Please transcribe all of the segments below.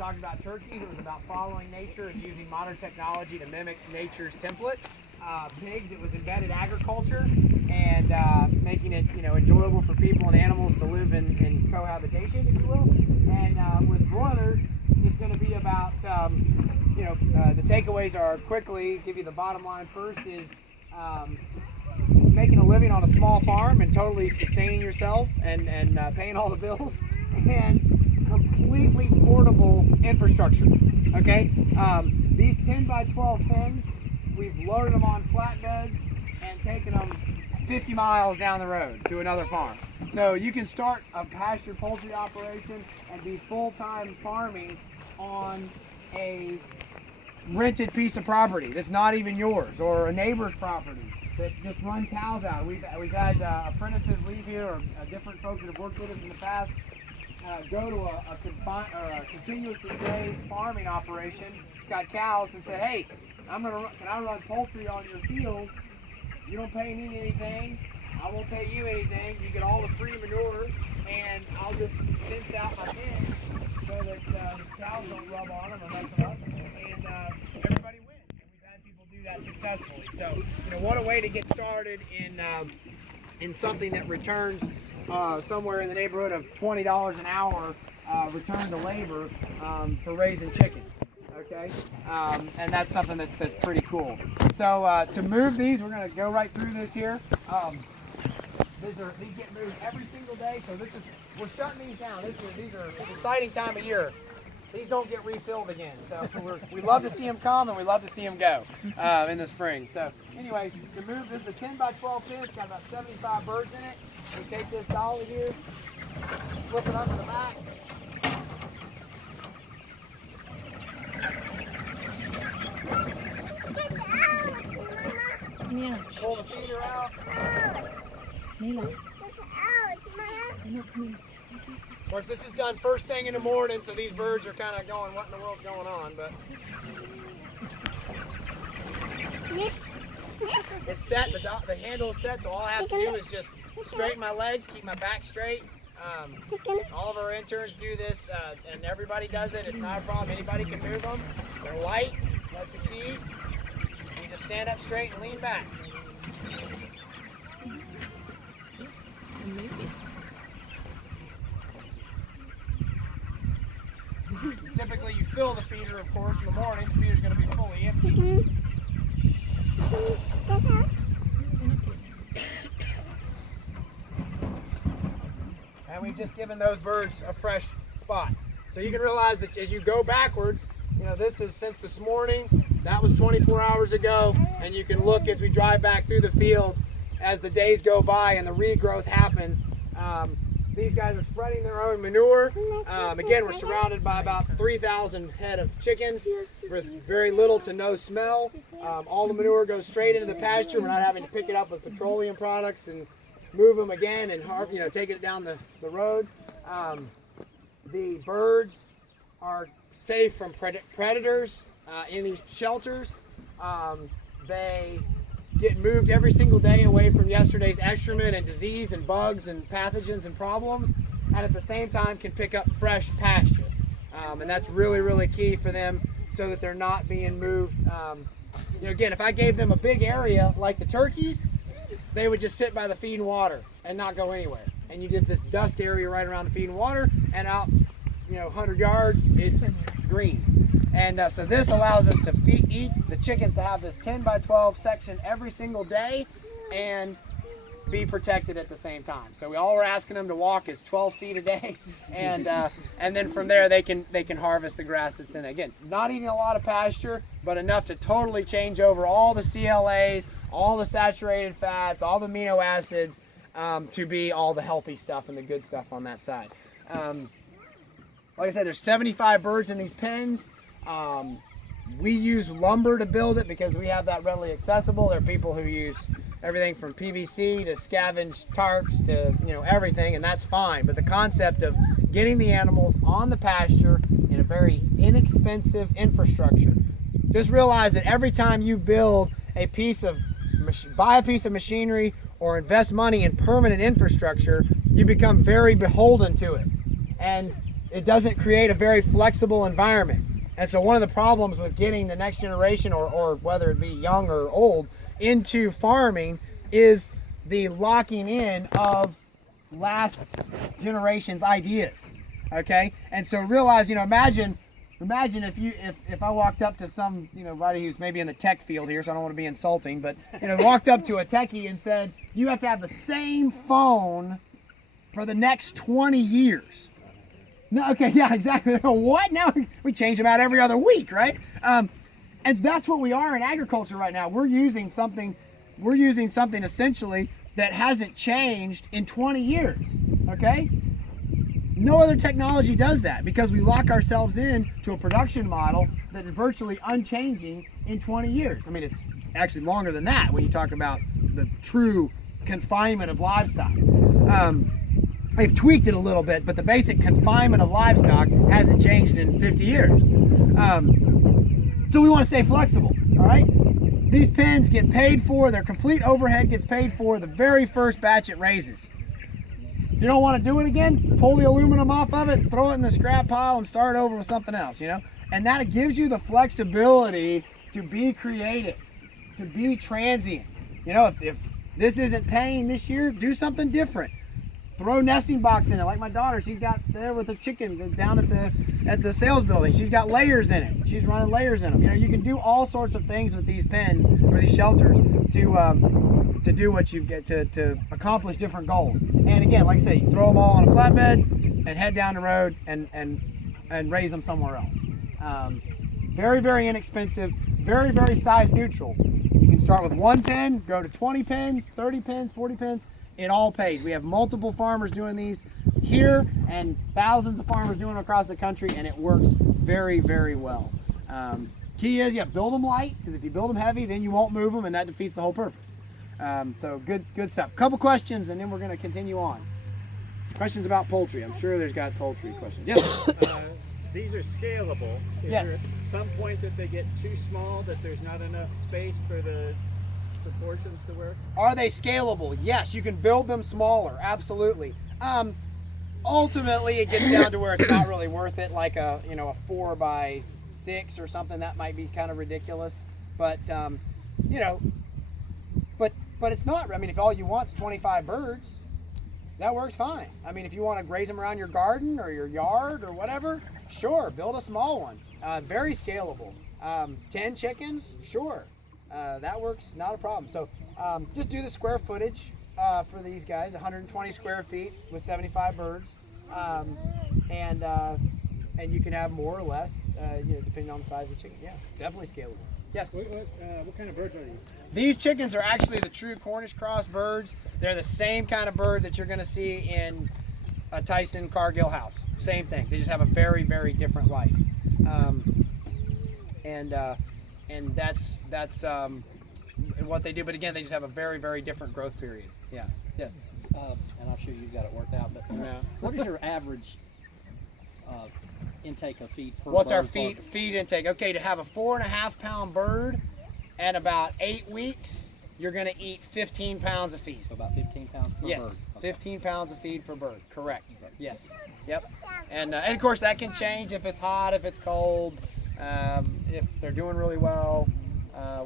talked about turkeys, it was about following nature and using modern technology to mimic nature's template. Pigs, it was embedded agriculture and making it, enjoyable for people and animals to live in cohabitation, if you will. And with broilers, it's going to be about, the takeaways are quickly, give you the bottom line first is making a living on a small farm and totally sustaining yourself and paying all the bills, and completely portable infrastructure. Okay, these 10 by 12 pens, we've loaded them on flatbeds and taken them 50 miles down the road to another farm. So you can start a pastured poultry operation and be full-time farming on a rented piece of property that's not even yours, or a neighbor's property that just run cows out. We've had apprentices leave here, or different folks that have worked with us in the past go to a continuously day farming operation, got cows, and said, hey, can I run poultry on your field? You don't pay me anything, I won't pay you anything, you get all the free manure, and I'll just fence out my pen so that the cows don't rub on them or mess them up, and everybody wins. And we've had people do that successfully. So, what a way to get started in something that returns somewhere in the neighborhood of $20 an hour return to labor for raising chickens. Okay, and that's something that's pretty cool. So to move these, we're going to go right through this here. These get moved every single day. So we're shutting these down. These are an exciting time of year. These don't get refilled again. So we love to see them come and we love to see them go in the spring. So anyway, to move, this is a 10 by 12 pin. It's got about 75 birds in it. We take this dolly here, slip it under the back. Yeah. Pull the feeder out. Mila. Of course, this is done first thing in the morning, so these birds are kind of going, what in the world's going on? But it's set, the handle is set, so all I have to do is just straighten my legs, keep my back straight. All of our interns do this, and everybody does it. It's not a problem. Anybody can move them. They're light. That's the key. You just stand up straight and lean back. Typically, you fill the feeder, of course, in the morning. The feeder's going to be fully empty. And we've just given those birds a fresh spot. So you can realize that as you go backwards, this is since this morning, that was 24 hours ago, and you can look as we drive back through the field as the days go by and the regrowth happens. These guys are spreading their own manure. Again, we're surrounded by about 3,000 head of chickens with very little to no smell. All the manure goes straight into the pasture. We're not having to pick it up with petroleum products and move them again and taking it down the road. The birds are safe from predators in these shelters. They get moved every single day away from yesterday's excrement and disease and bugs and pathogens and problems, and at the same time can pick up fresh pasture. And that's really, really key for them so that they're not being moved. Again, if I gave them a big area like the turkeys, they would just sit by the feed and water and not go anywhere. And you get this dust area right around the feed and water, and out 100 yards, it's green. And so this allows us to eat the chickens to have this 10 by 12 section every single day and be protected at the same time. So all we're asking them to walk is 12 feet a day, and then from there they can harvest the grass that's in it. Again, not eating a lot of pasture, but enough to totally change over all the CLAs, all the saturated fats, all the amino acids, to be all the healthy stuff and the good stuff on that side. Like I said, there's 75 birds in these pens. We use lumber to build it because we have that readily accessible. There are people who use everything from PVC to scavenged tarps to everything, and that's fine. But the concept of getting the animals on the pasture in a very inexpensive infrastructure. Just realize that every time you buy a piece of machinery or invest money in permanent infrastructure, you become very beholden to it. And it doesn't create a very flexible environment. And so one of the problems with getting the next generation, or whether it be young or old, into farming is the locking in of last generation's ideas. Okay, and so realize, imagine if I walked up to somebody who's maybe in the tech field here, so I don't want to be insulting, but walked up to a techie and said, you have to have the same phone for the next 20 years. No, okay, yeah, exactly. What? Now we change them out every other week, right? And that's what we are in agriculture right now. We're using something essentially that hasn't changed in 20 years, okay? No other technology does that because we lock ourselves in to a production model that is virtually unchanging in 20 years. I mean, it's actually longer than that when you talk about the true confinement of livestock. They've tweaked it a little bit, but the basic confinement of livestock hasn't changed in 50 years. So we want to stay flexible, all right? These pens get paid for, their complete overhead gets paid for the very first batch it raises. If you don't want to do it again, pull the aluminum off of it, throw it in the scrap pile and start over with something else, And that gives you the flexibility to be creative, to be transient. If this isn't paying this year, do something different. Throw nesting box in it, like my daughter. She's got there with the chicken down at the sales building. She's got layers in it. She's running layers in them. You can do all sorts of things with these pens or these shelters to do what you get to accomplish different goals. And again, like I say, you throw them all on a flatbed and head down the road and raise them somewhere else. Very, very inexpensive. Very, very size neutral. You can start with 1 pen, go to 20 pens, 30 pens, 40 pens. It all pays. We have multiple farmers doing these here and thousands of farmers doing it across the country, and it works very, very well. Key is, build them light, because if you build them heavy, then you won't move them, and that defeats the whole purpose. So good stuff. Couple questions, and then we're going to continue on. Questions about poultry. I'm sure there's got poultry questions. Yes? These are scalable. Is Yes. there at some point that they get too small, that there's not enough space for the proportions to work? Are they scalable? Yes, you can build them smaller, absolutely. Ultimately, it gets down to where it's not really worth it, like a 4x6 or something. That might be kind of ridiculous, but but it's not. I mean, if all you want is 25 birds, that works fine. I mean, if you want to graze them around your garden or your yard or whatever, sure, build a small one. Very scalable. 10 chickens, sure. That works, not a problem. So just do the square footage for these guys, 120 square feet with 75 birds. And you can have more or less, depending on the size of the chicken. Yeah, definitely scalable. Yes? What kind of birds are these? These chickens are actually the true Cornish cross birds. They're the same kind of bird that you're going to see in a Tyson Cargill house. Same thing. They just have a very, very different life. And that's what they do. But again, they just have a very, very different growth period. Yeah. Yes. And I'm sure you've got it worked out. But what is your average intake of feed per What's bird our feed intake? Okay, to have a 4.5 pound bird at about 8 weeks, you're going to eat 15 pounds of feed. So about 15 pounds per Yes, bird. Okay. 15 pounds of feed per bird. Correct. Yes. Yep. And of course that can change if it's hot, if it's cold, if they're doing really well,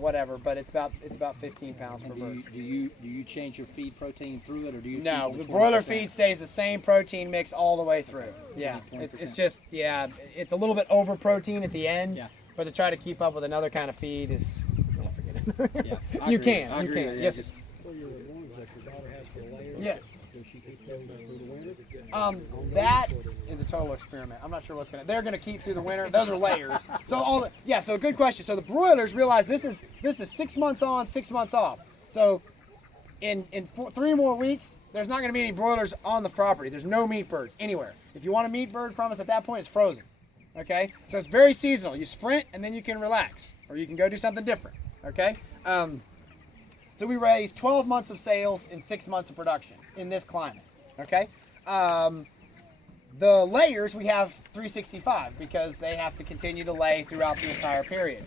whatever. But it's about 15 pounds per bird. Do you change your feed protein through it, or do you? No, keep the the broiler 20%? feed stays the same protein mix all the way through. Yeah, 20%. it's just it's a little bit over protein at the end. Yeah. But to try to keep up with another kind of feed is, forget it. Yeah, I You agree. can. I You agree can. with Yes. Just- Yeah. That is a total experiment. I'm not sure what's they're gonna keep through the winter. Those are layers. So so good question. So the broilers realize this is 6 months on, 6 months off. So in 3 more weeks, there's not gonna be any broilers on the property. There's no meat birds anywhere. If you want a meat bird from us at that point, it's frozen. Okay? So it's very seasonal. You sprint and then you can relax, or you can go do something different. Okay? So we raise 12 months of sales in 6 months of production in this climate. Okay? The layers, we have 365 because they have to continue to lay throughout the entire period.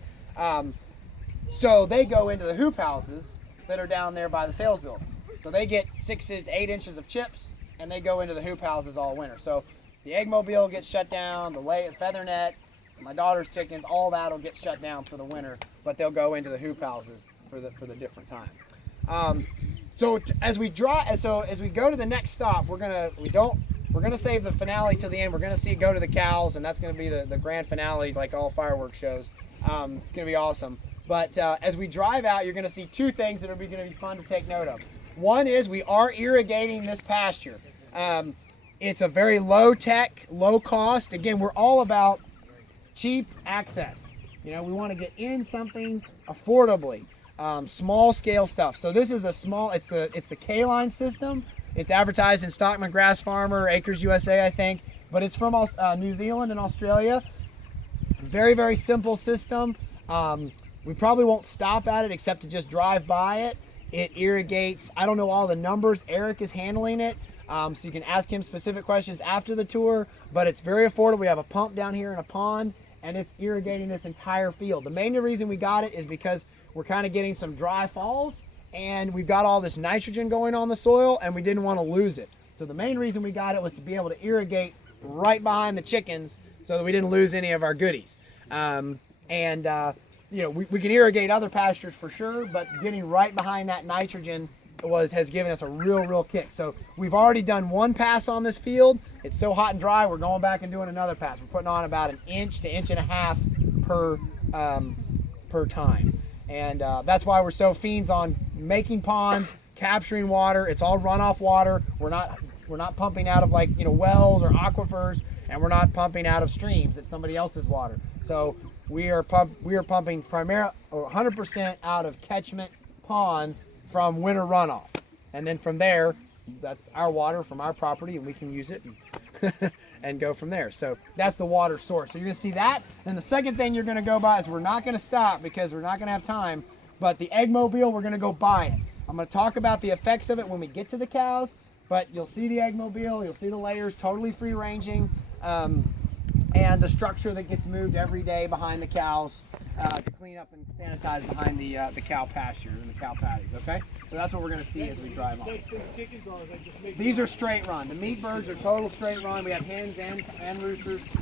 So they go into the hoop houses that are down there by the sales building. So they get 6 to 8 inches of chips, and they go into the hoop houses all winter. So the eggmobile gets shut down, the feather net, my daughter's chickens, all that'll get shut down for the winter, but they'll go into the hoop houses for the different time. As we go to the next stop, we're gonna save the finale till the end. We're gonna see it go to the cows, and that's gonna be the grand finale, like all fireworks shows. It's gonna be awesome. But as we drive out, you're gonna see two things that are gonna be fun to take note of. One is we are irrigating this pasture. It's a very low tech, low cost. Again, we're all about cheap access. You know, we want to get in something affordably, small scale stuff. So this is it's the K-line system. It's advertised in Stockman Grass Farmer, Acres USA, I think, but it's from New Zealand and Australia. Very, very simple system. We probably won't stop at it except to just drive by it. It irrigates. I don't know all the numbers. Eric is handling it. So you can ask him specific questions after the tour, but it's very affordable. We have a pump down here in a pond, and it's irrigating this entire field. The main reason we got it is because we're kind of getting some dry falls, and we've got all this nitrogen going on the soil, and we didn't want to lose it. So the main reason we got it was to be able to irrigate right behind the chickens so that we didn't lose any of our goodies. You know, we can irrigate other pastures for sure, but getting right behind that nitrogen has given us a real kick. So we've already done one pass on this field. It's so hot and dry, we're going back and doing another pass. We're putting on about 1 inch to 1.5 inches per time. And that's why we're so fiends on making ponds, capturing water. It's all runoff water. We're not pumping out of wells or aquifers, and we're not pumping out of streams. It's somebody else's water. So we are pumping primarily 100% out of catchment ponds from winter runoff, and then from there, that's our water from our property, and we can use it and go from there. So that's the water source. So you're gonna see that. And the second thing you're gonna go by is, we're not gonna stop because we're not gonna have time, but the eggmobile, we're gonna go buy it. I'm gonna talk about the effects of it when we get to the cows, but you'll see the eggmobile, you'll see the layers, totally free ranging, and the structure that gets moved every day behind the cows to clean up and sanitize behind the cow pasture and the cow patties, okay? So that's what we're gonna see as we drive on. These are straight run. The meat birds are total straight run. We have hens and roosters.